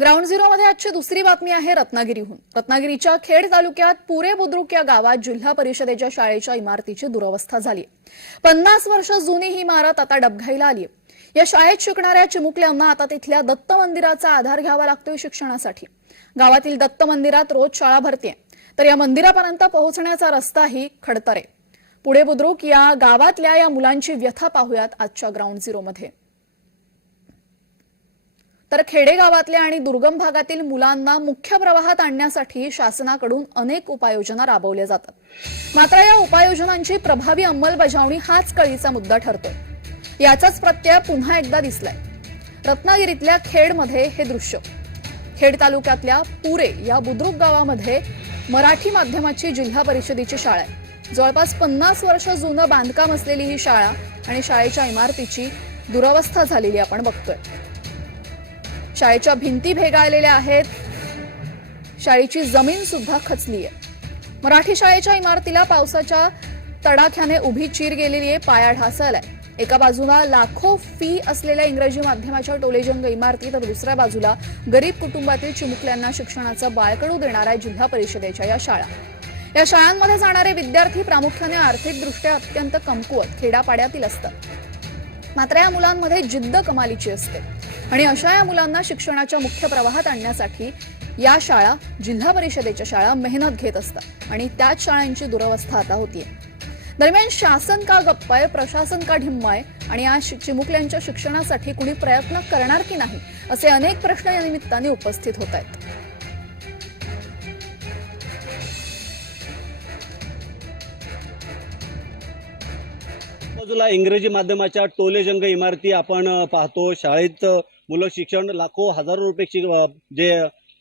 Ground zero मध्ये आजची दुसरी बातमी आहे रत्नागिरीहून. रत्नागिरीच्या खेड तालुक्यात पुरे बुद्रुक या गावात जिल्हा परिषदेच्या शाळेच्या इमारतीची दुरवस्था झाली पन्नास वर्ष जुनी ही इमारत आता डबघाईला आली या शाळेत शिकणाऱ्या चिमुकल्यांना आता तिथल्या दत्त मंदिराचा आधार घ्यावा लागतोय शिक्षणासाठी. गावातील दत्त मंदिरात रोज शाळा भरते तर या मंदिरापर्यंत पोहोचण्याचा रस्ताही खडतर आहे. पुढे बुद्रुक या गावातल्या या मुलांची व्यथा पाहूयात आजच्या ग्राउंड झिरो मध्ये तर खेडेगावातल्या आणि दुर्गम भागातील मुलांना मुख्य प्रवाहात आणण्यासाठी शासनाकडून अनेक उपाययोजना राबवल्या जातात. मात्र या उपाययोजनांची प्रभावी अंमलबजावणी हाच कळीचा मुद्दा ठरतोय. याचाच प्रत्यय पुन्हा एकदा दिसलाय. रत्नागिरीतल्या खेडमध्ये हे दृश्य. खेड तालुक्यातल्या पुरे या बुद्रुक गावामध्ये मराठी माध्यमाची जिल्हा परिषदेची शाळा आहे. जवळपास पन्नास वर्ष जुनं बांधकाम असलेली ही शाळा आणि शाळेच्या इमारतीची दुरवस्था झालेली आपण बघतोय. शाळेच्या भिंती भेगाळलेल्या आहेत. शाळेची जमीन सुद्धा खचली आहे मराठी शाळेच्या इमारतीला पावसाच्या तडाख्याने उभी चीर गेलेली आहे पाया ढासळलाय. एका बाजूला लाखो फी असलेल्या इंग्रजी माध्यमाच्या टोलेजंग इमारती तर दुसऱ्या बाजूला गरीब कुटुंबातील चिमुकल्यांना शिक्षणाचं बाळकडू देणाऱ्या जिल्हा परिषदेच्या या शाळा. या शाळांमध्ये जाणारे विद्यार्थी प्रामुख्याने आर्थिकदृष्ट्या अत्यंत कमकुवत खेड्यापाड्यातील असतात. मात्र या मुलांमध्ये जिद्द कमालीची असते. आणि अशा या मुलांना शिक्षणाच्या मुख्य प्रवाहात आणण्यासाठी या शाळा जिल्हा परिषदेच्या शाळा मेहनत घेत असतात. आणि त्याच शाळांची दुरवस्था आता होतीये. दरम्यान शासन का गप्प आहे प्रशासन का ढिम्म आहे? आणि या चिमुकल्यांच्या शिक्षणासाठी कुणी प्रयत्न करणार की नाही? असे अनेक प्रश्न या निमित्ताने उपस्थित होत आहेत. बाजूला इंग्रजी माध्यमाच्या टोलेजंग इमारती आपण पाहतो. शाळेत मुलं शिक्षण लाखो हजारो रुपये जे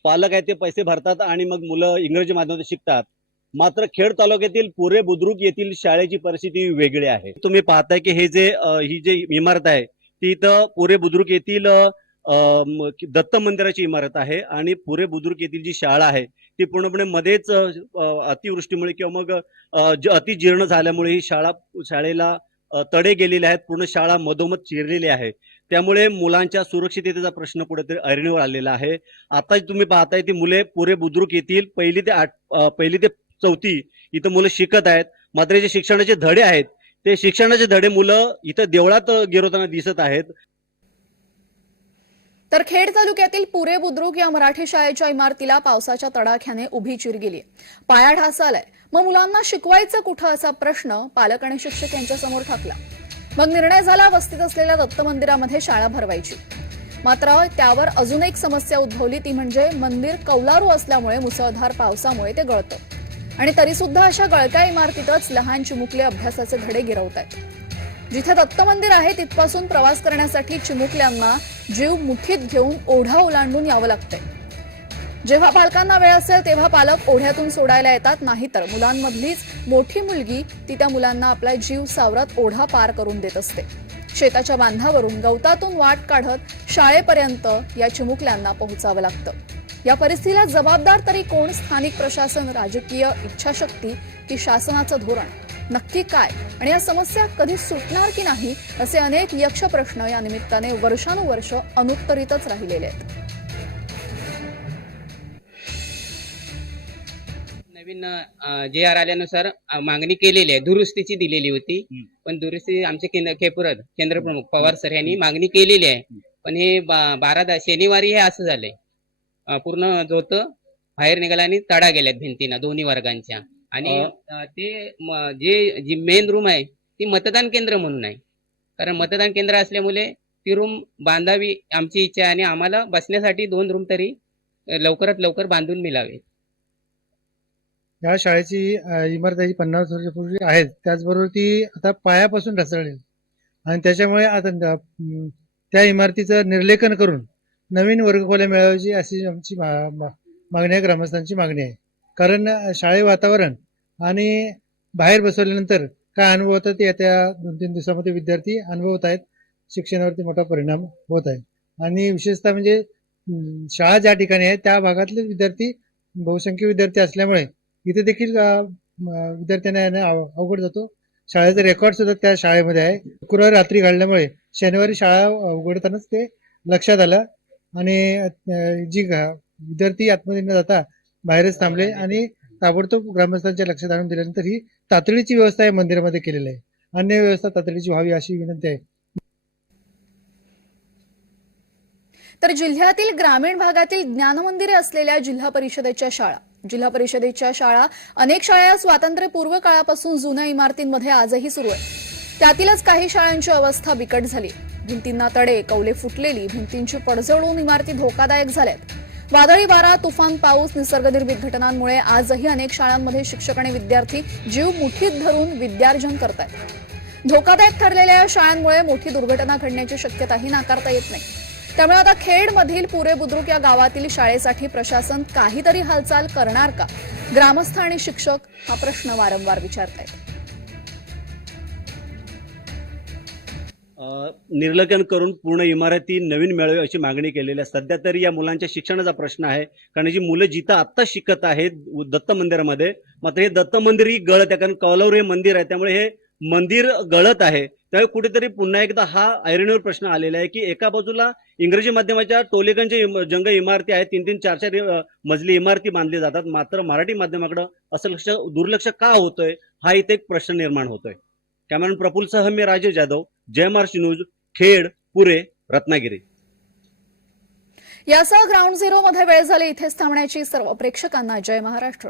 पालक आहेत ते पैसे भरतात आणि मग मुलं इंग्रजी माध्यमात शिकतात. मात्र खेड तालुक्यातील पुरे बुद्रुक येथील शाळेची परिस्थिती वेगळी आहे. तुम्ही पाहताय की हे जे ही जे इमारत आहे ती इथं पुरे बुद्रुक येथील अ, दत्त मंदिराची इमारत आहे आणि पुरे बुद्रुक येथील जी शाळा आहे ती पूर्णपणे मध्येच अतिवृष्टीमुळे किंवा मग अतिजीर्ण झाल्यामुळे ही शाळा शाळेला तडे गेलेले आहेत पूर्ण शाळा मधोमध चिरलेली आहे. त्यामुळे मुलांच्या सुरक्षिततेचा प्रश्न कुठेतरी ऐरणीवर आलेला आहे. आता तुम्ही पाहताय ती मुले पुरे बुद्रुक येथील पहिली ते आठ पहिली ते चौथी इथं मुलं शिकत आहेत. मात्र जे शिक्षणाचे धडे आहेत ते शिक्षणाचे धडे मुलं इथं देवळात गिरवताना दिसत आहेत. तर खेड तालुक्यातील पुरे बुद्रुक या मराठी शाळेच्या इमारतीला पावसाच्या तडाख्याने उभी चिर गेली पाया ढासालाय मग मुलांना शिकवायचं कुठं असा प्रश्न पालक आणि शिक्षक यांच्या समोर ठाकला मग निर्णय झाला वस्तीत असलेल्या दत्त मंदिरामध्ये शाळा भरवायची. मात्र त्यावर अजून एक समस्या उद्भवली ती म्हणजे मंदिर कौलारू असल्यामुळे मुसळधार पावसामुळे ते गळतं. आणि तरी सुद्धा अशा गळक्या इमारतीतच लहान चिमुकले अभ्यासाचे धडे गिरवत आहेत जिथे दत्त मंदिर आहे तिथपासून प्रवास करण्यासाठी चिमुकल्यांना जीव मुठीत घेऊन ओढा ओलांडून यावं लागतंय. जेव्हा पालकांना वेळ असेल तेव्हा पालक ओढ्यातून सोडायला येतात. नाहीतर मुलांमधलीच मोठी मुलगी ती त्या मुलांना आपला जीव सावरत ओढा पार करून देत असते. शेताच्या बांधावरून गवतातून वाट काढत शाळेपर्यंत या चिमुकल्यांना पोहोचावं लागतं. या परिस्थितीला जबाबदार तरी कोण? स्थानिक प्रशासन राजकीय इच्छाशक्ती की शासनाचं धोरण? नक्की काय? आणि या समस्या कधी सुटणार की नाही? असे अनेक यक्ष प्रश्न या निमित्ताने वर्षानुवर्ष अनुत्तरितच राहिलेले आहेत. नवीन जे आर आल्यानुसार मागणी केलेली आहे. दुरुस्तीची दिलेली होती. पण दुरुस्ती आमचे खेपुरद केंद्र प्रमुख पवार सर यांनी मागणी केलेली आहे. पण हे बारा शनिवारी हे असं झालंय. पूर्ण जोत बाहेर निघाला आणि तडा गेल्यात भिंतीना दोन्ही वर्गांच्या. आणि ते जे जी मेन रूम आहे ती मतदान केंद्र म्हणून आहे कारण मतदान केंद्र असल्यामुळे ती रूम बांधावी आमची इच्छा आहे आणि आम्हाला बसण्यासाठी दोन रूम तरी लवकरात लवकर बांधून मिळावे. या शाळेची अ, इमारत ही पन्नास वर्षापूर्वी आहेत त्याचबरोबर ती आता पायापासून ढासळली. आणि त्याच्यामुळे आता त्या इमारतीचं निर्लेखन करून नवीन वर्गखोल्या मिळावायची अशी आमची मा- मा- मागणी आहे ग्रामस्थांची मागणी आहे. कारण शाळे वातावरण आणि बाहेर बसवल्यानंतर काय अनुभव होतात ते येत्या दोन तीन दिवसामध्ये विद्यार्थी अनुभवत आहेत. शिक्षणावरती मोठा परिणाम होत आहे. आणि विशेषतः म्हणजे शाळा ज्या ठिकाणी आहे त्या भागातले विद्यार्थी बहुसंख्य विद्यार्थी असल्यामुळे इथे देखील विद्यार्थ्यांना अवघड जातो. शाळेचा रेकॉर्ड सुद्धा त्या शाळेमध्ये आहे. शुक्रवारी रात्री घालल्यामुळे शनिवारी शाळा उघडतानाच ते लक्षात आलं आणि जी विद्यार्थी आतमध्ये न जाता बाहेरच थांबले आणि ताबडतोब ग्रामस्थांच्या लक्षात आणून दिल्यानंतर ही तातडीची व्यवस्था या मंदिरामध्ये केलेली आहे. अन्य व्यवस्था तातडीची व्हावी अशी विनंती आहे. तर जिल्ह्यातील ग्रामीण भागातील ज्ञानमंदिरे असलेल्या जिल्हा परिषदेच्या शाळा. जिल्हा परिषदेच्या शाळा अनेक शाळा स्वातंत्र्यपूर्व काळापासून जुन्या इमारतींमध्ये आजही सुरू आहे त्यातीलच काही शाळांची अवस्था बिकट झाली. भिंतींना तडे कौले फुटलेली भिंतींची पडझडून इमारती धोकादायक झाल्यात. वादळी वारा तुफान पाऊस निसर्गनिर्मित घटनांमुळे आजही अनेक शाळांमध्ये शिक्षक आणि विद्यार्थी जीव मुठीत धरून विद्यार्जन करतायत. धोकादायक ठरलेल्या शाळांमुळे मोठी दुर्घटना घडण्याची शक्यताही नाकारता येत नाही. त्यामुळे आता खेडमधील पुरे बुद्रुक या गावातील शाळेसाठी प्रशासन काहीतरी हालचाल करणार का? ग्रामस्थ आणि शिक्षक हा प्रश्न वारंवार विचारत आहेत निर्लगन करून पूर्ण इमारती नवीन मिळावी अशी मागणी केलेली आहे. सध्या तरी या मुलांच्या शिक्षणाचा प्रश्न आहे. कारण जी मुलं जिथं आत्ता शिकत आहेत दत्त मंदिरामध्ये मात्र हे दत्त मंदिर ही गळत आहे. कारण कौलवर हे मंदिर आहे. त्यामुळे हे मंदिर गळत आहे. त्यावेळी कुठेतरी पुन्हा एकदा हा ऐरणीवर प्रश्न आलेला आहे की एका बाजूला इंग्रजी माध्यमाच्या टोलेगंज जंग इमारती आहेत तीन तीन चार चार मजली इमारती बांधली जातात. मात्र मराठी माध्यमाकडे असं लक्ष दुर्लक्ष का होतोय? हा इथे एक प्रश्न निर्माण होतोय. कॅमेरन प्रफुल्लसह मी राजेश जाधव जय महाराष्ट्र न्यूज खेड पुरे रत्नागिरी. यासह ग्राउंड झिरो मध्ये वेळ झाली. इथेच थांबण्याची सर्व प्रेक्षकांना जय महाराष्ट्र.